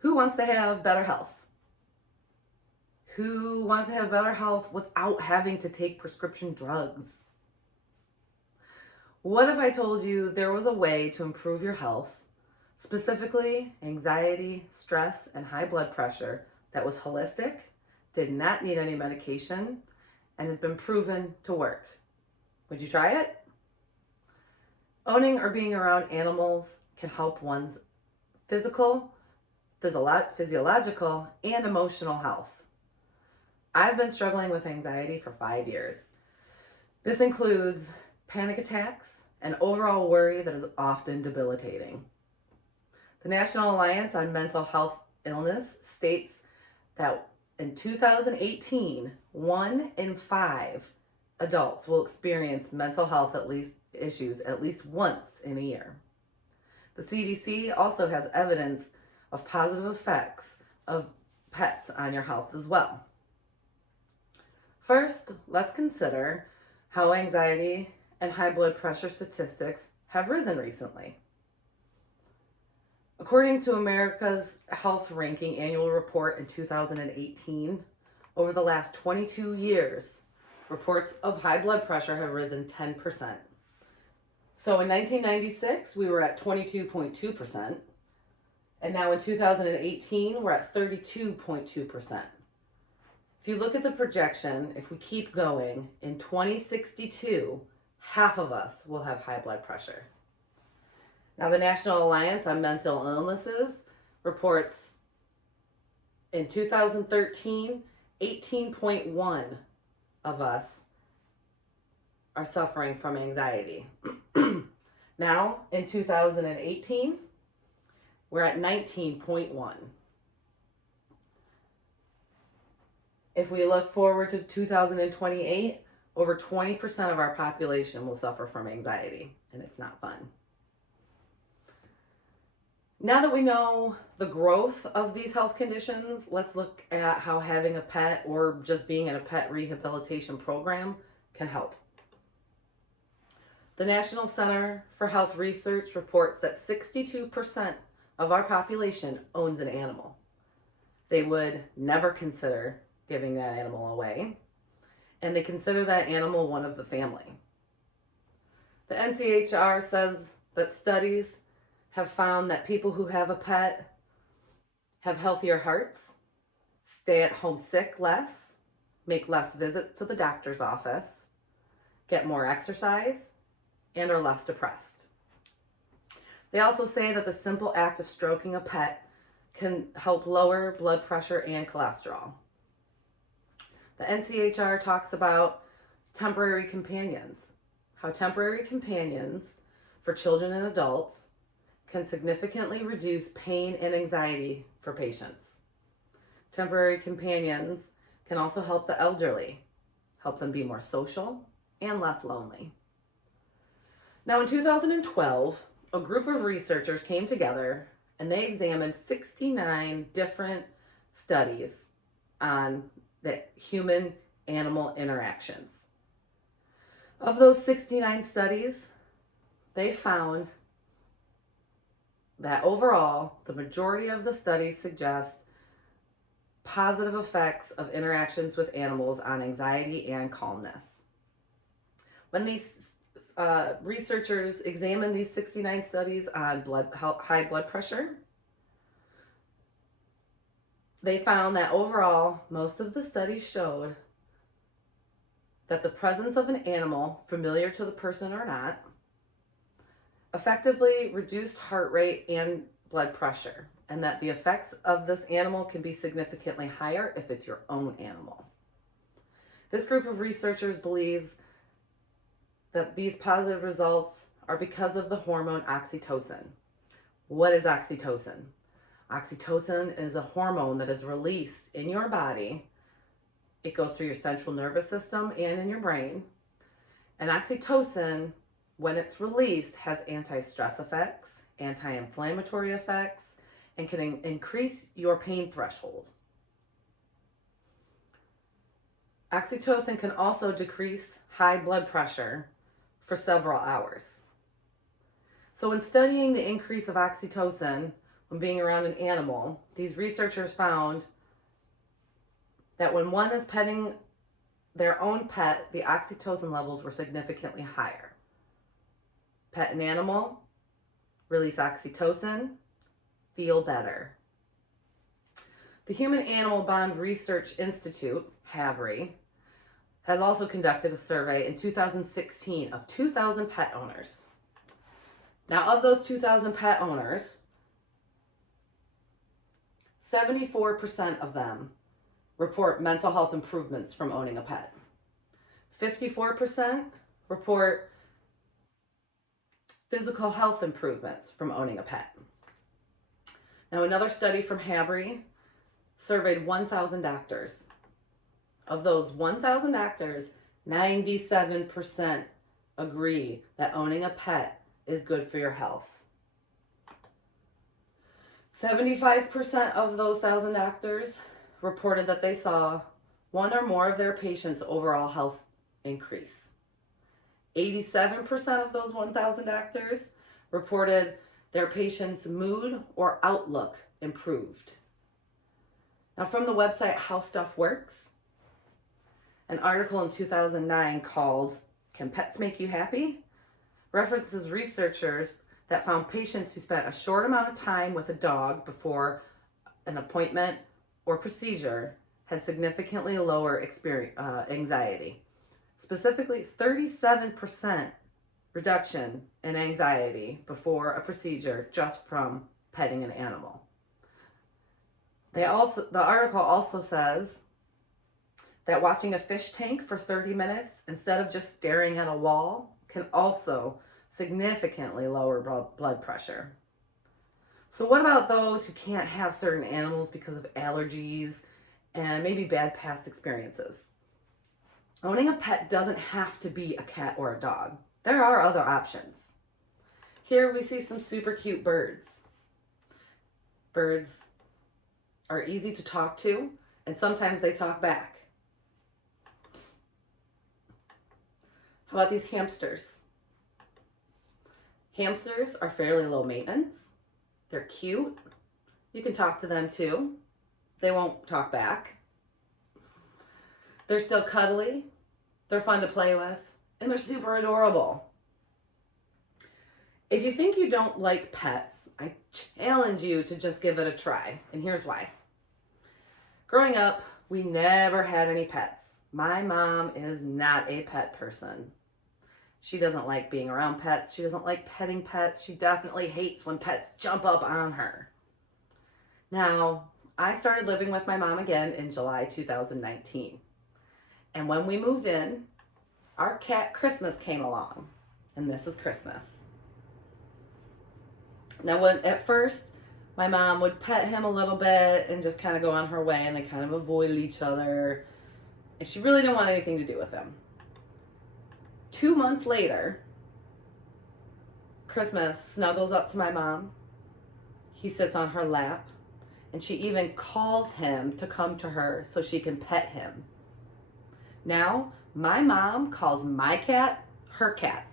Who wants to have better health? Who wants to have better health without having to take prescription drugs? What if I told you there was a way to improve your health, specifically anxiety, stress, and high blood pressure, that was holistic, did not need any medication, and has been proven to work? Would you try it? Owning or being around animals can help one's physical, physiological, and emotional health. I've been struggling with anxiety for 5 years. This includes panic attacks and overall worry that is often debilitating. The National Alliance on Mental Health Illness states that in 2018, 1 in 5 adults will experience mental health issues at least once in a year. The CDC also has evidence of positive effects of pets on your health as well. First, let's consider how anxiety and high blood pressure statistics have risen recently. According to America's Health Ranking Annual Report in 2018, over the last 22 years, reports of high blood pressure have risen 10%. So in 1996, we were at 22.2%, and now in 2018, we're at 32.2%. If you look at the projection, if we keep going, in 2062, half of us will have high blood pressure. Now, the National Alliance on Mental Illnesses reports in 2013, 18.1 of us are suffering from anxiety. Now, in 2018, we're at 19.1. If we look forward to 2028, over 20% of our population will suffer from anxiety, and it's not fun. Now that we know the growth of these health conditions, let's look at how having a pet or just being in a pet rehabilitation program can help. The National Center for Health Research reports that 62% of our population owns an animal. They would never consider giving that animal away, and they consider that animal one of the family. The NCHR says that studies have found that people who have a pet have healthier hearts, stay at home sick less, make less visits to the doctor's office, get more exercise, and are less depressed. They also say that the simple act of stroking a pet can help lower blood pressure and cholesterol. The NCHR talks about temporary companions, how temporary companions for children and adults can significantly reduce pain and anxiety for patients. Temporary companions can also help the elderly, help them be more social and less lonely. Now, in 2012, a group of researchers came together and they examined 69 different studies on the human-animal interactions. Of those 69 studies, they found that overall, the majority of the studies suggest positive effects of interactions with animals on anxiety and calmness. When these researchers examined these 69 studies on high blood pressure, they found that overall, most of the studies showed that the presence of an animal, familiar to the person or not, effectively reduced heart rate and blood pressure, and that the effects of this animal can be significantly higher if it's your own animal. This group of researchers believes that these positive results are because of the hormone oxytocin. What is oxytocin? Oxytocin is a hormone that is released in your body. It goes through your central nervous system and in your brain. And oxytocin, when it's released, has anti-stress effects, anti-inflammatory effects, and can increase your pain threshold. Oxytocin can also decrease high blood pressure for several hours. So in studying the increase of oxytocin when being around an animal, these researchers found that when one is petting their own pet, the oxytocin levels were significantly higher. Pet an animal, release oxytocin, feel better. The Human Animal Bond Research Institute, HABRI, has also conducted a survey in 2016 of 2,000 pet owners. Now, of those 2,000 pet owners, 74% of them report mental health improvements from owning a pet. 54% report physical health improvements from owning a pet. Now, another study from HABRI surveyed 1,000 doctors. Of those 1,000 doctors, 97% agree that owning a pet is good for your health. 75% of those 1,000 doctors reported that they saw one or more of their patients' overall health increase. 87% of those 1,000 doctors reported their patients' mood or outlook improved. Now, from the website How Stuff Works, an article in 2009 called "Can Pets Make You Happy?" references researchers that found patients who spent a short amount of time with a dog before an appointment or procedure had significantly lower anxiety. Specifically, 37% reduction in anxiety before a procedure just from petting an animal. The article also says that watching a fish tank for 30 minutes instead of just staring at a wall can also significantly lower blood pressure. So what about those who can't have certain animals because of allergies and maybe bad past experiences? Owning a pet doesn't have to be a cat or a dog. There are other options. Here we see some super cute birds. Birds are easy to talk to, and sometimes they talk back. How about these hamsters? Hamsters are fairly low maintenance. They're cute. You can talk to them too. They won't talk back. They're still cuddly. They're fun to play with. And they're super adorable. If you think you don't like pets, I challenge you to just give it a try. And here's why. Growing up, we never had any pets. My mom is not a pet person. She doesn't like being around pets. She doesn't like petting pets. She definitely hates when pets jump up on her. Now, I started living with my mom again in July 2019. And when we moved in, our cat Christmas came along. And this is Christmas. Now, at first, my mom would pet him a little bit and just kind of go on her way, and they kind of avoided each other. And she really didn't want anything to do with him. 2 months later, Christmas snuggles up to my mom. He sits on her lap, and she even calls him to come to her so she can pet him. Now, my mom calls my cat her cat.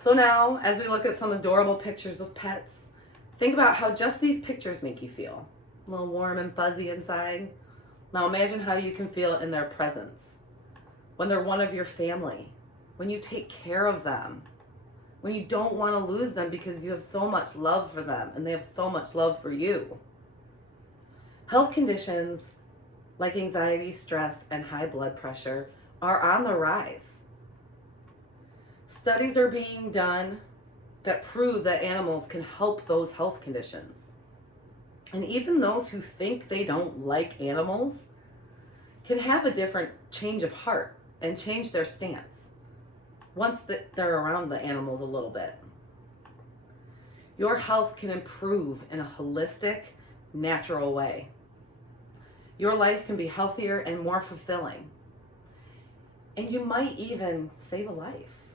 So now, as we look at some adorable pictures of pets, think about how just these pictures make you feel. A little warm and fuzzy inside. Now imagine how you can feel in their presence. When they're one of your family. When you take care of them. When you don't want to lose them because you have so much love for them and they have so much love for you. Health conditions like anxiety, stress, and high blood pressure are on the rise. Studies are being done that prove that animals can help those health conditions. And even those who think they don't like animals can have a different change of heart and change their stance once they're around the animals a little bit. Your health can improve in a holistic, natural way. Your life can be healthier and more fulfilling. And you might even save a life.